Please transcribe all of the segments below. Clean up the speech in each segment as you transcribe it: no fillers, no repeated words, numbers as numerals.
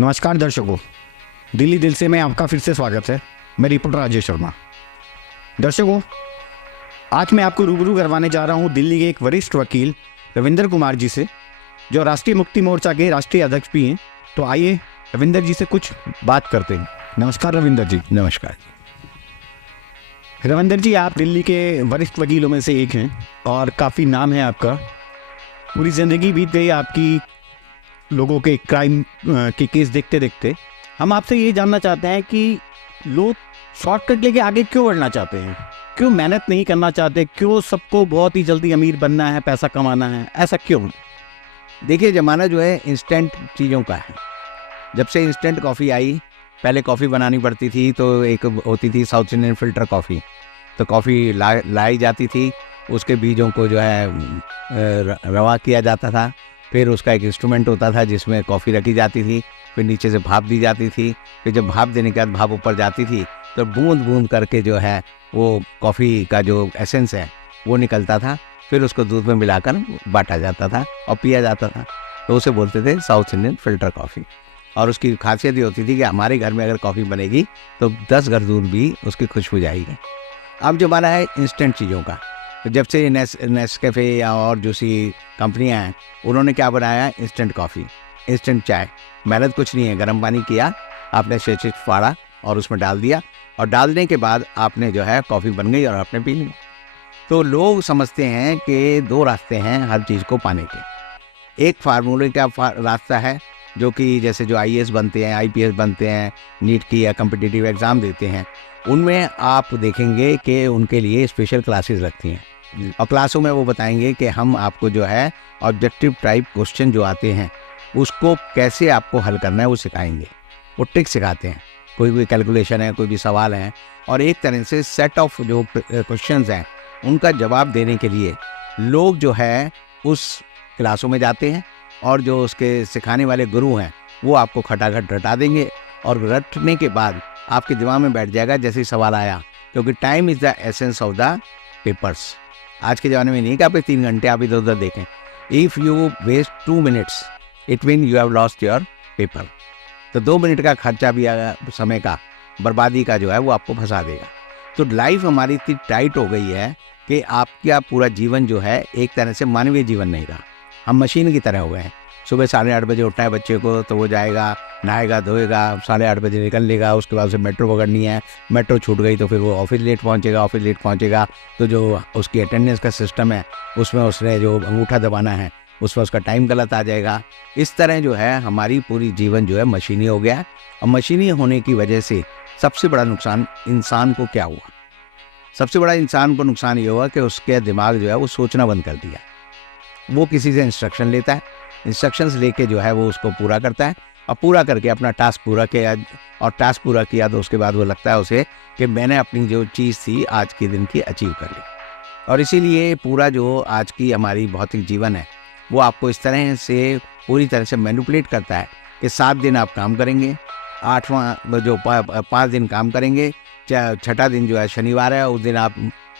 नमस्कार दर्शकों, दिल्ली दिल से में आपका फिर से स्वागत है। मैं रिपोर्टर राजेश शर्मा। दर्शकों, आज मैं आपको रूबरू करवाने जा रहा हूं दिल्ली के एक वरिष्ठ वकील रविंदर कुमार जी से, जो राष्ट्रीय मुक्ति मोर्चा के राष्ट्रीय अध्यक्ष भी हैं। तो आइए रविंदर जी से कुछ बात करते हैं। नमस्कार रविंदर जी। नमस्कार। रविंदर जी, आप दिल्ली के वरिष्ठ वकीलों में से एक हैं और काफ़ी नाम है आपका। पूरी ज़िंदगी बीत गई आपकी लोगों के क्राइम के केस देखते देखते। हम आपसे ये जानना चाहते हैं कि लोग शॉर्टकट लेके आगे क्यों बढ़ना चाहते हैं, क्यों मेहनत नहीं करना चाहते, क्यों सबको बहुत ही जल्दी अमीर बनना है, पैसा कमाना है, ऐसा क्यों? देखिए, ज़माना जो है इंस्टेंट चीज़ों का है। जब से इंस्टेंट कॉफ़ी आई, पहले कॉफ़ी बनानी पड़ती थी तो एक होती थी साउथ इंडियन फ़िल्टर कॉफ़ी। तो कॉफ़ी लाई जाती थी, उसके बीजों को जो है रवा किया जाता था। फिर उसका एक इंस्ट्रूमेंट होता था जिसमें कॉफ़ी रखी जाती थी, फिर नीचे से भाप दी जाती थी। फिर जब भाप देने के बाद भाप ऊपर जाती थी तो बूंद बूंद करके जो है वो कॉफ़ी का जो एसेंस है वो निकलता था। फिर उसको दूध में मिलाकर बांटा जाता था और पिया जाता था। तो उसे बोलते थे साउथ इंडियन फ़िल्टर कॉफ़ी। और उसकी खासियत ये होती थी कि हमारे घर में अगर कॉफ़ी बनेगी तो 10 घर दूर भी उसकी खुशबू जाएगी। अब ज़माना है इंस्टेंट चीज़ों का। तो जब से नेस्कैफ़े या और दूसरी कंपनियां हैं, उन्होंने क्या बनाया, इंस्टेंट कॉफ़ी, इंस्टेंट चाय। मेहनत कुछ नहीं है, गर्म पानी किया आपने, शेचिक फाड़ा और उसमें डाल दिया, और डालने के बाद आपने जो है कॉफ़ी बन गई और आपने पी ली। तो लोग समझते हैं कि 2 रास्ते हैं हर चीज़ को पाने के। एक फार्मूले का रास्ता है जो कि जैसे जो IAS बनते हैं, IPS बनते हैं, नीट की या कम्पिटिटिव एग्ज़ाम देते हैं, उनमें आप देखेंगे कि उनके लिए स्पेशल क्लासेस रखती हैं। और क्लासों में वो बताएंगे कि हम आपको जो है ऑब्जेक्टिव टाइप क्वेश्चन जो आते हैं उसको कैसे आपको हल करना है वो सिखाएंगे। वो ट्रिक सिखाते हैं, कोई भी कैलकुलेशन है, कोई भी सवाल है, और एक तरह से सेट ऑफ जो क्वेश्चंस हैं उनका जवाब देने के लिए लोग जो है उस क्लासों में जाते हैं। और जो उसके सिखाने वाले गुरु हैं वो आपको खटाखट रटा देंगे, और रटने के बाद आपके दिमाग में बैठ जाएगा जैसे ही सवाल आया, क्योंकि time is the essence of the papers. आज के ज़माने में नहीं कि आप 3 घंटे आप इधर उधर देखें। If you waste 2 minutes it mean you have lost your paper. तो 2 मिनट का खर्चा भी समय का बर्बादी का जो है वो आपको फंसा देगा। तो लाइफ हमारी इतनी टाइट हो गई है कि आपका पूरा जीवन जो है एक तरह से मानवीय जीवन नहीं रहा। हम मशीन की तरह हो गए हैं। सुबह 8:30 बजे उठना है बच्चे को तो वो जाएगा, नहाएगा, धोएगा, 8:30 बजे निकल लेगा। उसके बाद उसे मेट्रो पकड़नी है, मेट्रो छूट गई तो फिर वो ऑफिस लेट पहुंचेगा, ऑफिस लेट पहुंचेगा तो जो उसकी अटेंडेंस का सिस्टम है उसमें उसने जो अंगूठा दबाना है उसमें उसका टाइम गलत आ जाएगा। इस तरह जो है हमारी पूरी जीवन जो है मशीनी हो गया है। और मशीनी होने की वजह से सबसे बड़ा नुकसान इंसान को क्या हुआ? सबसे बड़ा इंसान को नुकसान ये हुआ कि उसके दिमाग जो है वो सोचना बंद कर दिया। वो किसी से इंस्ट्रक्शन लेता है, इंस्ट्रक्शंस लेके जो है वो उसको पूरा करता है, और पूरा करके अपना टास्क पूरा किया, और टास्क पूरा किया तो उसके बाद वो लगता है उसे कि मैंने अपनी जो चीज़ थी आज के दिन की अचीव कर ली। और इसीलिए पूरा जो आज की हमारी भौतिक जीवन है वो आपको इस तरह से पूरी तरह से मैनिपुलेट करता है कि 7 दिन आप काम करेंगे, 8वां जो 5 दिन काम करेंगे, 6ठा दिन जो है शनिवार है उस दिन आप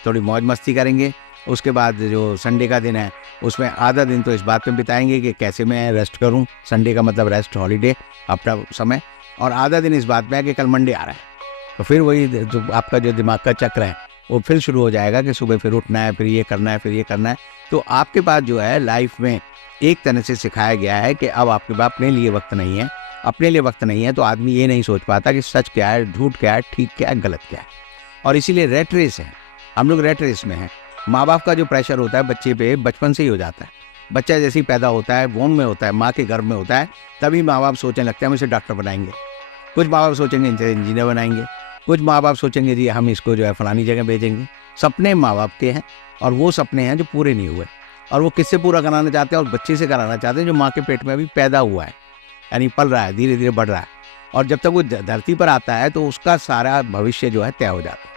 थोड़ी मौज मस्ती करेंगे। उसके बाद जो संडे का दिन है उसमें आधा दिन तो इस बात में बिताएंगे कि कैसे मैं रेस्ट करूं। संडे का मतलब रेस्ट, हॉलीडे, अपना समय। और आधा दिन इस बात में है कि कल मंडे आ रहा है, तो फिर वही जो आपका जो दिमाग का चक्र है वो फिर शुरू हो जाएगा कि सुबह फिर उठना है, फिर ये करना है, फिर ये करना है। तो आपके पास जो है लाइफ में एक तरह से सिखाया गया है कि अब आपके पास अपने लिए वक्त नहीं है। अपने लिए वक्त नहीं है तो आदमी ये नहीं सोच पाता कि सच क्या है, झूठ क्या है, ठीक क्या है, गलत क्या है। और इसीलिए रेट रेस है, हम लोग रेट रेस में हैं। माँ बाप का जो प्रेशर होता है बच्चे पे बचपन से ही हो जाता है। बच्चा जैसे ही पैदा होता है, वोम में होता है, माँ के गर्भ में होता है, तभी माँ बाप सोचने लगते हैं हम इसे डॉक्टर बनाएंगे। कुछ माँ बाप सोचेंगे इसे इंजीनियर बनाएंगे, कुछ माँ बाप सोचेंगे जी हम इसको जो है फलानी जगह भेजेंगे। सपने माँ बाप के हैं, और वो सपने हैं जो पूरे नहीं हुए, और वो किससे पूरा कराना चाहते हैं? और बच्चे से कराना चाहते हैं जो माँ के पेट में अभी पैदा हुआ है, यानी पल रहा है, धीरे धीरे बढ़ रहा है। और जब तक वो धरती पर आता है तो उसका सारा भविष्य जो है तय हो जाता है।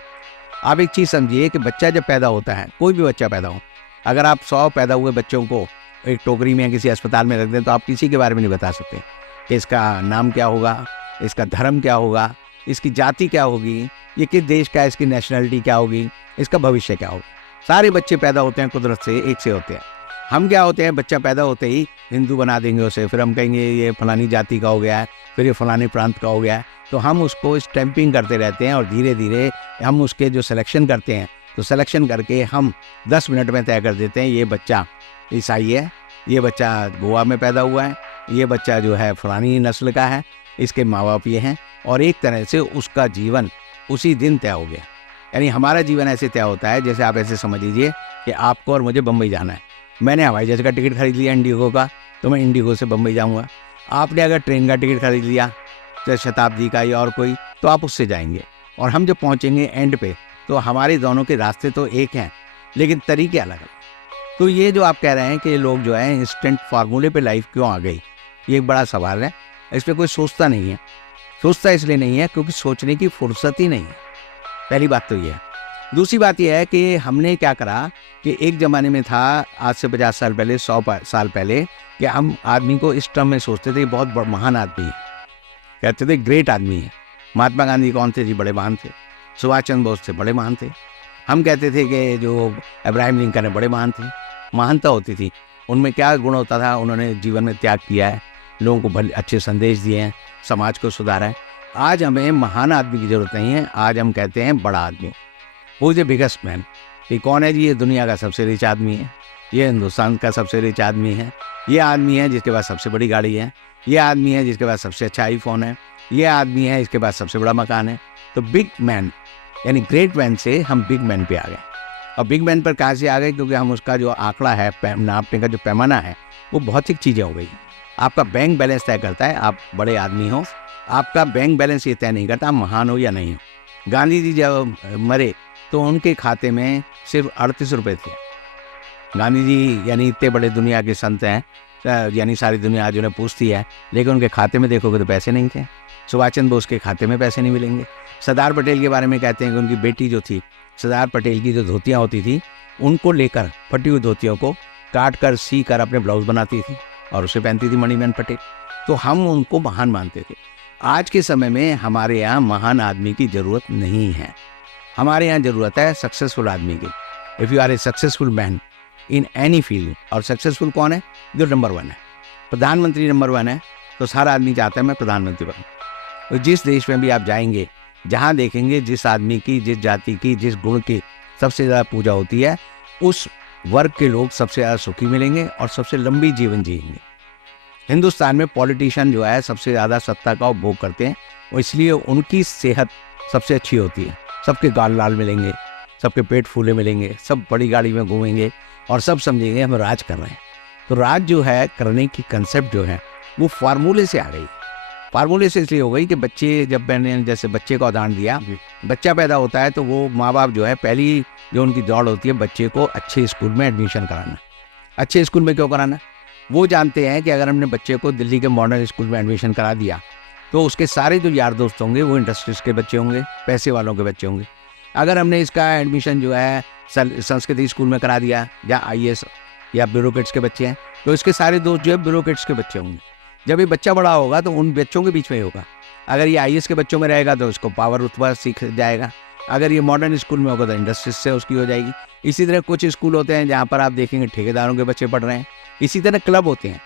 आप एक चीज़ समझिए कि बच्चा जब पैदा होता है, कोई भी बच्चा पैदा हो, अगर आप 100 पैदा हुए बच्चों को एक टोकरी में किसी अस्पताल में रख दें तो आप किसी के बारे में नहीं बता सकते कि इसका नाम क्या होगा, इसका धर्म क्या होगा, इसकी जाति क्या होगी, ये किस देश का है, इसकी नेशनलिटी क्या होगी, इसका भविष्य क्या होगा। सारे बच्चे पैदा होते हैं कुदरत से एक से होते हैं, हम क्या होते हैं, बच्चा पैदा होते ही हिंदू बना देंगे उसे, फिर हम कहेंगे ये फलानी जाति का हो गया है, फिर ये फलाने प्रांत का हो गया है। तो हम उसको स्टैंपिंग करते रहते हैं और धीरे धीरे हम उसके जो सिलेक्शन करते हैं, तो सिलेक्शन करके हम 10 मिनट में तय कर देते हैं ये बच्चा ईसाई है, ये बच्चा गोवा में पैदा हुआ है, ये बच्चा जो है फलानी नस्ल का है, इसके माँ बाप ये हैं, और एक तरह से उसका जीवन उसी दिन तय हो गया। यानी हमारा जीवन ऐसे तय होता है, जैसे आप ऐसे समझ लीजिए कि आपको और मुझे बम्बई जाना है। मैंने हवाई जहाज का टिकट खरीद लिया इंडिगो का, तो मैं इंडिगो से बम्बई जाऊँगा। आपने अगर ट्रेन का टिकट खरीद लिया, चाहे शताब्दी का या और कोई, तो आप उससे जाएंगे। और हम जब पहुँचेंगे एंड पे, तो हमारे दोनों के रास्ते तो एक हैं, लेकिन तरीके अलग अलग। तो ये जो आप कह रहे हैं कि लोग जो है इंस्टेंट फार्मूले पे लाइफ क्यों आ गई, ये एक बड़ा सवाल है। इस पर कोई सोचता नहीं है। सोचता इसलिए नहीं है क्योंकि सोचने की फुर्सत ही नहीं है। पहली बात तो ये है। दूसरी बात यह है कि हमने क्या करा कि एक ज़माने में था, आज से 50 साल पहले, 100 साल पहले, कि हम आदमी को इस टर्म में सोचते थे बहुत महान आदमी है, कहते थे ग्रेट आदमी है। महात्मा गांधी कौन थे जी? बड़े महान थे। सुभाष चंद्र बोस थे, बड़े महान थे। हम कहते थे कि जो अब्राहम लिंकन है, बड़े महान थे। महानता होती थी, उनमें क्या गुण होता था? उन्होंने जीवन में त्याग किया है, लोगों को भले अच्छे संदेश दिए हैं, समाज को सुधारा है। आज हमें महान आदमी की ज़रूरत नहीं है, आज हम कहते हैं बड़ा आदमी। Who is the biggest man? ये कौन है जी? ये दुनिया का सबसे रिच आदमी है, ये हिंदुस्तान का सबसे रिच आदमी है, ये आदमी है जिसके पास सबसे बड़ी गाड़ी है, ये आदमी है जिसके पास सबसे अच्छा आईफोन है, ये आदमी है इसके पास सबसे बड़ा मकान है। तो बिग मैन यानी ग्रेट मैन से हम बिग मैन पे आ गए। और बिग मैन पर कहाँ से आ गए? क्योंकि हम उसका जो आंकड़ा है, नापने का जो पैमाना है, वो भौतिक चीज़ें हो गई। आपका बैंक बैलेंस तय करता है आप बड़े आदमी हो, आपका बैंक बैलेंस ये तय नहीं करता आप महान हो या नहीं हो। गांधी जी जब मरे तो उनके खाते में सिर्फ 38 रुपये थे। गांधी जी यानी इतने बड़े दुनिया के संत हैं, यानी सारी दुनिया आज उन्हें पूछती है, लेकिन उनके खाते में देखोगे तो पैसे नहीं थे। सुभाष चंद्र बोस के खाते में पैसे नहीं मिलेंगे। सरदार पटेल के बारे में कहते हैं कि उनकी बेटी जो थी, सरदार पटेल की जो धोतियाँ होती थी, उनको लेकर फटी हुई धोतियों को काट कर सी कर अपने ब्लाउज बनाती थी और उसे पहनती थी मणिबेन पटेल। तो हम उनको महान मानते थे। आज के समय में हमारे यहाँ महान आदमी की ज़रूरत नहीं है, हमारे यहाँ ज़रूरत है सक्सेसफुल आदमी की। If you are a successful man in any field, और सक्सेसफुल कौन है? जो नंबर 1 है। प्रधानमंत्री नंबर 1 है, तो सारा आदमी चाहता है मैं प्रधानमंत्री बनूं। तो जिस देश में भी आप जाएंगे, जहाँ देखेंगे जिस आदमी की, जिस जाति की, जिस गुण की सबसे ज़्यादा पूजा होती है, उस वर्ग के लोग सबसे ज़्यादा सुखी मिलेंगे और सबसे लंबी जीवन जिएंगे। हिंदुस्तान में पॉलिटिशियन जो है सबसे ज़्यादा सत्ता का उपभोग करते हैं, और इसलिए उनकी सेहत सबसे अच्छी होती है। सबके गाल लाल मिलेंगे, सबके पेट फूले मिलेंगे, सब बड़ी गाड़ी में घूमेंगे और सब समझेंगे हम राज कर रहे हैं। तो राज जो है करने की कंसेप्ट जो है वो फार्मूले से आ गई। फार्मूले से इसलिए हो गई कि बच्चे, जब मैंने जैसे बच्चे का उदाहरण दिया, बच्चा पैदा होता है तो वो माँ बाप जो है पहली जो उनकी दौड़ होती है बच्चे को अच्छे स्कूल में एडमिशन कराना। अच्छे स्कूल में क्यों कराना? वो जानते हैं कि अगर हमने बच्चे को दिल्ली के मॉडर्न स्कूल में एडमिशन करा दिया तो उसके सारे जो यार दोस्त होंगे वो इंडस्ट्रीज के बच्चे होंगे, पैसे वालों के बच्चे होंगे। अगर हमने इसका एडमिशन जो है संस्कृति स्कूल में करा दिया, जहाँ IAS या ब्यूरोक्रेट्स के बच्चे हैं, तो इसके सारे दोस्त जो है ब्यूरोक्रेट्स के बच्चे होंगे। जब ये बच्चा बड़ा होगा तो उन बच्चों के बीच में ही होगा। अगर ये IAS के बच्चों में रहेगा तो उसको पावर रुतबा सीख जाएगा, अगर ये मॉडर्न स्कूल में होगा तो इंडस्ट्रीज से उसकी हो जाएगी। इसी तरह कुछ स्कूल होते हैं जहाँ पर आप देखेंगे ठेकेदारों के बच्चे पढ़ रहे हैं। इसी तरह क्लब होते हैं,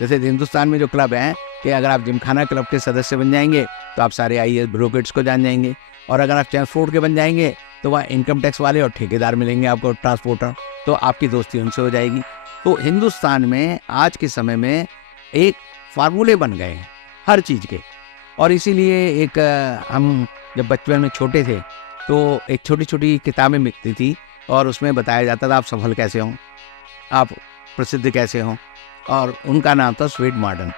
जैसे हिंदुस्तान में जो क्लब हैं कि अगर आप जिमखाना क्लब के सदस्य बन जाएंगे तो आप सारे IAS ब्यूरोक्रेट्स को जान जाएंगे, और अगर आप ट्रांसपोर्ट के बन जाएंगे तो वहाँ इनकम टैक्स वाले और ठेकेदार मिलेंगे आपको, ट्रांसपोर्टर, तो आपकी दोस्ती उनसे हो जाएगी। तो हिंदुस्तान में आज के समय में एक फार्मूले बन गए हैं हर चीज़ के। और इसीलिए एक हम जब बचपन में छोटे थे तो एक छोटी छोटी किताबें मिलती थी और उसमें बताया जाता था आप सफल कैसे हों, आप प्रसिद्ध कैसे हों, और उनका नाम था स्वेट मॉर्डन।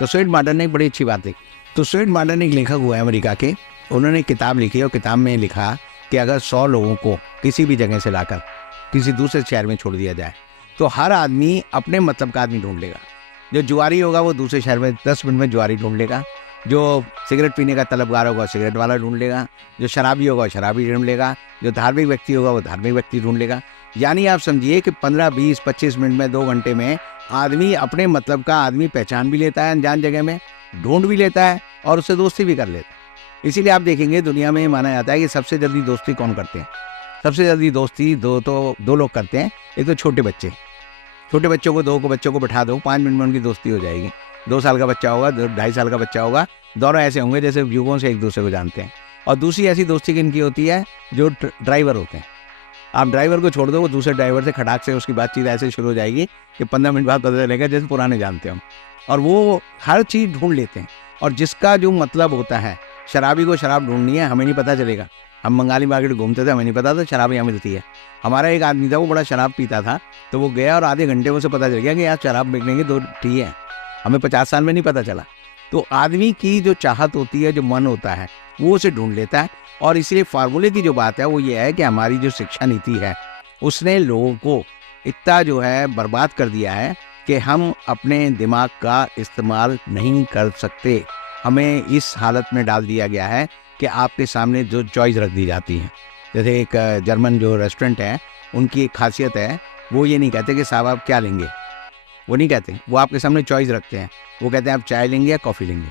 तो स्वेट मॉर्डन ने एक बड़ी अच्छी बात लिखी। तो स्वेट मॉर्डन एक लेखक हुआ है अमेरिका के, उन्होंने किताब लिखी और किताब में लिखा कि अगर 100 लोगों को किसी भी जगह से लाकर किसी दूसरे शहर में छोड़ दिया जाए तो हर आदमी अपने मतलब का आदमी ढूंढ लेगा। जो जुआरी होगा वो दूसरे शहर में 10 मिनट में जुआरी ढूंढ लेगा, जो सिगरेट पीने का तलबगार होगा सिगरेट वाला ढूंढ लेगा, जो शराबी होगा शराबी ढूंढ लेगा, जो धार्मिक व्यक्ति होगा वो धार्मिक व्यक्ति ढूंढ लेगा। यानी आप समझिए कि 15, 20, 25 मिनट में, 2 घंटे में आदमी अपने मतलब का आदमी पहचान भी लेता है, अनजान जगह में ढूंढ भी लेता है और उससे दोस्ती भी कर लेता है। इसीलिए आप देखेंगे दुनिया में माना जाता है कि सबसे जल्दी दोस्ती कौन करते हैं? सबसे जल्दी दोस्ती दो लोग करते हैं। एक तो छोटे बच्चे, छोटे बच्चों को 2 बच्चों को बैठा दो, 5 मिनट में उनकी दोस्ती हो जाएगी। 2 साल का बच्चा होगा, 2.5 साल का बच्चा होगा, दोनों ऐसे होंगे जैसे युगों से एक दूसरे को जानते हैं। और दूसरी ऐसी दोस्ती किनकी होती है, जो ड्राइवर होते हैं। आप ड्राइवर को छोड़ दो, वो दूसरे ड्राइवर से खटाक से उसकी बातचीत ऐसे शुरू हो जाएगी कि 15 मिनट बाद पता चलेगा जैसे पुराने जानते हो। और वो हर चीज़ ढूंढ लेते हैं, और जिसका जो मतलब होता है, शराबी को शराब ढूंढनी है, हमें नहीं पता चलेगा। हम बंगाली मार्केट घूमते थे, हमें नहीं पता था शराब यहाँ मिलती है। हमारा एक आदमी था, वो बड़ा शराब पीता था, तो वो गया और आधे घंटे में उसे पता चल गया कि यार शराब बिकने की 2 टी है। हमें 50 साल में नहीं पता चला। तो आदमी की जो चाहत होती है, जो मन होता है, वो उसे ढूंढ लेता है। और इसलिए फार्मूले की जो बात है वो ये है कि हमारी जो शिक्षा नीति है उसने लोगों को इतना जो है बर्बाद कर दिया है कि हम अपने दिमाग का इस्तेमाल नहीं कर सकते। हमें इस हालत में डाल दिया गया है कि आपके सामने जो चॉइस रख दी जाती है। जैसे एक जर्मन जो रेस्टोरेंट है, उनकी एक खासियत है, वो ये नहीं कहते कि साहब आप क्या लेंगे, वो नहीं कहते, वो आपके सामने चॉइस रखते हैं। वो कहते हैं आप चाय लेंगे या कॉफ़ी लेंगे।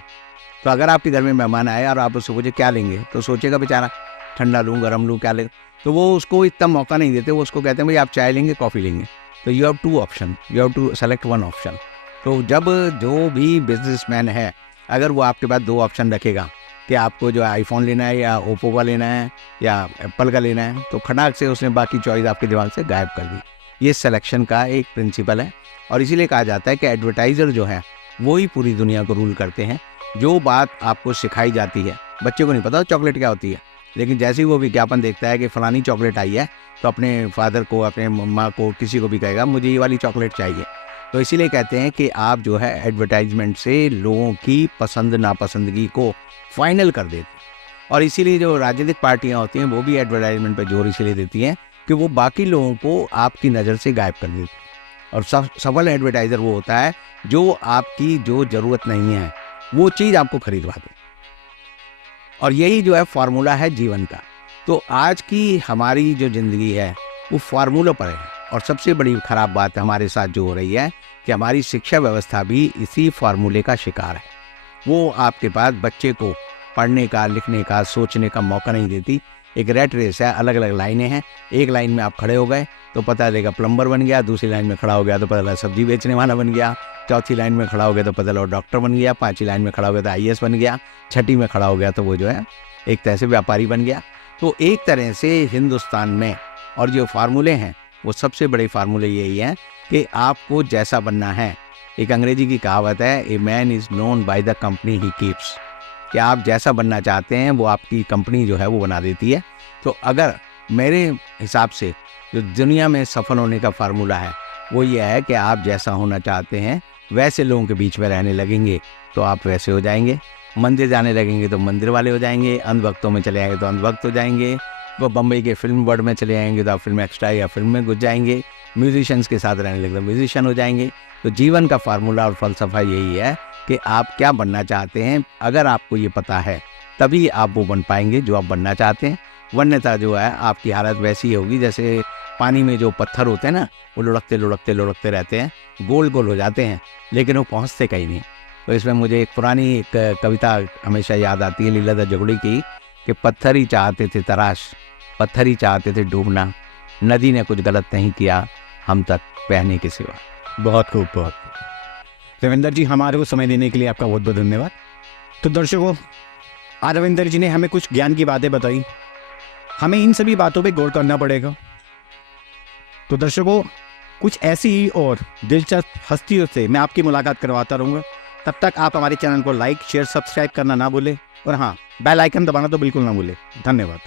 तो अगर आपके घर में मेहमान आए और आप उससे पूछे क्या लेंगे, तो सोचेगा बेचारा ठंडा लूँ, गर्म लूँ, क्या ले। तो वो उसको इतना मौका नहीं देते, वो उसको कहते हैं भाई आप चाय लेंगे, कॉफ़ी लेंगे। तो you have 2 option, you have to select 1 option. तो जब जो भी बिजनेसमैन है, अगर वो आपके पास 2 ऑप्शन रखेगा कि आपको जो आईफोन लेना है या ओप्पो का लेना है या एप्पल का लेना है, तो खटाक से उसने बाकी चॉइस आपके दिमाग से गायब कर दी। ये सिलेक्शन का एक प्रिंसिपल है। और इसीलिए कहा जाता है कि एडवर्टाइज़र जो है वो ही पूरी दुनिया को रूल करते हैं। जो बात आपको सिखाई जाती है, बच्चे को नहीं पता चॉकलेट क्या होती है, लेकिन जैसे ही वो विज्ञापन देखता है कि फलानी चॉकलेट आई है, तो अपने फादर को, अपने मम्मा को, किसी को भी कहेगा मुझे ये वाली चॉकलेट चाहिए। तो इसीलिए कहते हैं कि आप जो है एडवर्टाइजमेंट से लोगों की पसंद नापसंदगी को फाइनल कर देते हैं। और इसीलिए जो राजनीतिक पार्टियां होती हैं वो भी एडवर्टाइजमेंट पर जोर इसीलिए देती हैं कि वो बाकी लोगों को आपकी नज़र से गायब कर देती है। और सफल एडवर्टाइज़र वो होता है जो आपकी जो ज़रूरत नहीं है वो चीज़ आपको खरीदवा दे। और यही जो है फार्मूला है जीवन का। तो आज की हमारी जो ज़िंदगी है वो फार्मूला पर है। और सबसे बड़ी ख़राब बात हमारे साथ जो हो रही है कि हमारी शिक्षा व्यवस्था भी इसी फार्मूले का शिकार है। वो आपके पास बच्चे को पढ़ने का, लिखने का, सोचने का मौका नहीं देती। एक रेट रेस है, अलग अलग लाइनें हैं। एक लाइन में आप खड़े हो गए तो पता चलेगा प्लम्बर बन गया, दूसरी लाइन में खड़ा हो गया तो पता लगा सब्जी बेचने वाला बन गया, चौथी लाइन में खड़ा हो गया तो पता लगा डॉक्टर बन गया, 5वीं लाइन में खड़ा हो गया तो IAS बन गया, 6ठी में खड़ा हो गया तो वो जो है एक तरह से व्यापारी बन गया। तो एक तरह से हिंदुस्तान में और जो फार्मूले हैं वो सबसे बड़े फार्मूले यही हैं कि आपको जैसा बनना है। एक अंग्रेजी की कहावत है, a man is known by the company he keeps, कि आप जैसा बनना चाहते हैं वो आपकी कंपनी जो है वो बना देती है। तो अगर मेरे हिसाब से जो दुनिया में सफल होने का फार्मूला है वो ये है कि आप जैसा होना चाहते हैं वैसे लोगों के बीच में रहने लगेंगे तो आप वैसे हो जाएंगे। मंदिर जाने लगेंगे तो मंदिर वाले हो जाएंगे, अंधभक्तों में चले आएंगे तो अंधभक्त हो जाएंगे, वो बम्बई के फिल्म वर्ल्ड में चले आएंगे तो आप फिल्म एक्स्ट्रा या फिल्म में घुस जाएंगे, म्यूजिशियंस के साथ रहने लगे तो म्यूजिशियन हो जाएंगे। तो जीवन का फार्मूला और फलसफा यही है कि आप क्या बनना चाहते हैं। अगर आपको ये पता है तभी आप वो बन पाएंगे जो आप बनना चाहते हैं, वन्यता जो है आपकी हालत वैसी होगी जैसे पानी में जो पत्थर होते हैं ना, वो लुढ़कते लुढ़कते लुढ़कते रहते हैं, गोल गोल हो जाते हैं लेकिन वो पहुँचते कहीं नहीं। तो इसमें मुझे एक पुरानी एक कविता हमेशा याद आती है लीलाधर जगुड़ी की, कि पत्थर ही चाहते थे तराश, पत्थर ही चाहते थे डूबना, नदी ने कुछ गलत नहीं किया हम तक बहने के सिवा। बहुत खूब, बहुत खूब। रविंदर जी, हमारे को समय देने के लिए आपका बहुत बहुत धन्यवाद। तो दर्शकों, आज रविंदर जी ने हमें कुछ ज्ञान की बातें बताई, हमें इन सभी बातों पे गौर करना पड़ेगा। तो दर्शकों, कुछ ऐसी ही और दिलचस्प हस्तियों से मैं आपकी मुलाकात करवाता रहूँगा। तब तक आप हमारे चैनल को लाइक, शेयर, सब्सक्राइब करना ना भूलें, और हाँ, बेल आइकन दबाना तो बिल्कुल ना भूलें। धन्यवाद।